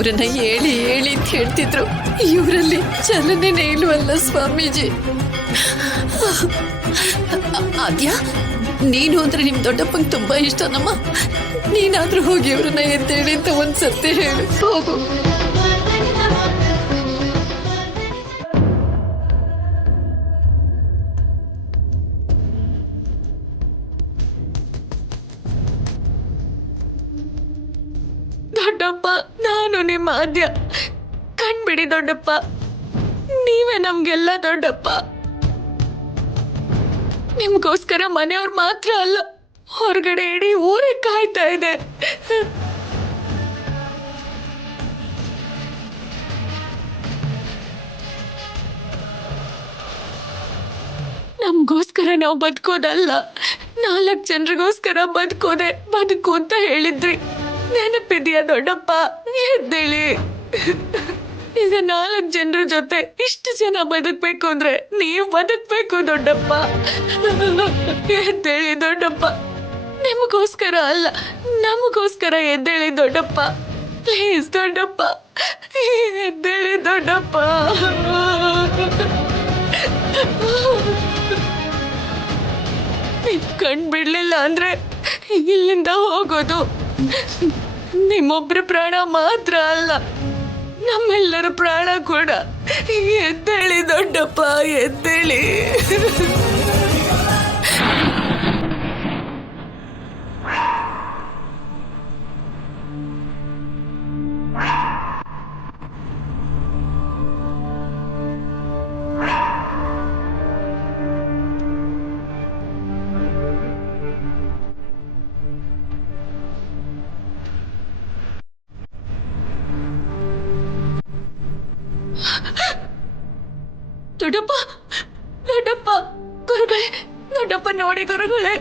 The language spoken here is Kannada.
ಇವ್ರನ್ನ ಹೇಳಿ ಹೇಳಿ ಅಂತ ಹೇಳ್ತಿದ್ರು. ಇವರಲ್ಲಿ ಚಲನೆನೇ ಇಲ್ವಲ್ಲ ಸ್ವಾಮೀಜಿ. ಆದ್ಯಾ, ನೀನು ಅಂದ್ರೆ ನಿಮ್ ದೊಡ್ಡಪ್ಪಂಗೆ ತುಂಬಾ ಇಷ್ಟನಮ್ಮ. ನೀನಾದ್ರೂ ಹೋಗಿ ಇವ್ರನ್ನ ಎದ್ದೇಳಿ ಅಂತ ಒಂದ್ಸರ್ತಿ ಹೇಳು. ಹೋಗು. ದೊಡ್ಡಪ್ಪ, ನಾನು ನಿಮ್ಮ ಆದ್ಯ. ಕಣ್ಬಿಡಿ ದೊಡ್ಡಪ್ಪ, ನೀವೇ ನಮ್ಗೆಲ್ಲ ದೊಡ್ಡಪ್ಪ. ನಿಮ್ಗೋಸ್ಕರ ಮನೆಯವ್ರು ಮಾತ್ರ ಅಲ್ಲ, ಹೊರಗಡೆ ಇಡೀ ಊರೇ ಕಾಯ್ತಾ ಇದೆ. ನಮ್ಗೋಸ್ಕರ ನಾವು ಬದುಕೋದಲ್ಲ, 4 ಜನರಿಗೋಸ್ಕರ ಬದುಕು ಅಂತ ಹೇಳಿದ್ರಿ. ನೆನಪಿದೆಯಾ ದೊಡ್ಡಪ್ಪ? ಎದ್ದೇಳಿ. ಈಗ 4 ಜನರ ಜೊತೆ ಇಷ್ಟು ಜನ ಬದುಕ್ಬೇಕು ಅಂದ್ರೆ ನೀವು ಬದುಕ್ಬೇಕು ದೊಡ್ಡಪ್ಪ. ಎದ್ದೇಳಿ ದೊಡ್ಡಪ್ಪ, ನಿಮಗೋಸ್ಕರ ಅಲ್ಲ, ನಮಗೋಸ್ಕರ ಎದ್ದೇಳಿ ದೊಡ್ಡಪ್ಪ. ಪ್ಲೀಸ್ ದೊಡ್ಡಪ್ಪ, ಎದ್ದೇಳಿ ದೊಡ್ಡಪ್ಪ. ನೀವ್ ಕಣ್ ಬಿಡ್ಲಿಲ್ಲ ಅಂದ್ರೆ ಇಲ್ಲಿಂದ ಹೋಗೋದು ನಿಮ್ಮೊಬ್ರ ಪ್ರಾಣ ಮಾತ್ರ ಅಲ್ಲ, ನಮ್ಮೆಲ್ಲರ ಪ್ರಾಣ ಕೂಡ. ಎದ್ದೇಳಿ ದೊಡ್ಡಪ್ಪ, ಎದ್ದೇಳಿ. ದೊಡ್ಡಪ್ಪ, ದೊಡ್ಡಪ್ಪ, ಗುರುಗಳೇ, ದೊಡ್ಡಪ್ಪ ನೋಡಿ ಗುರುಗಳೇ.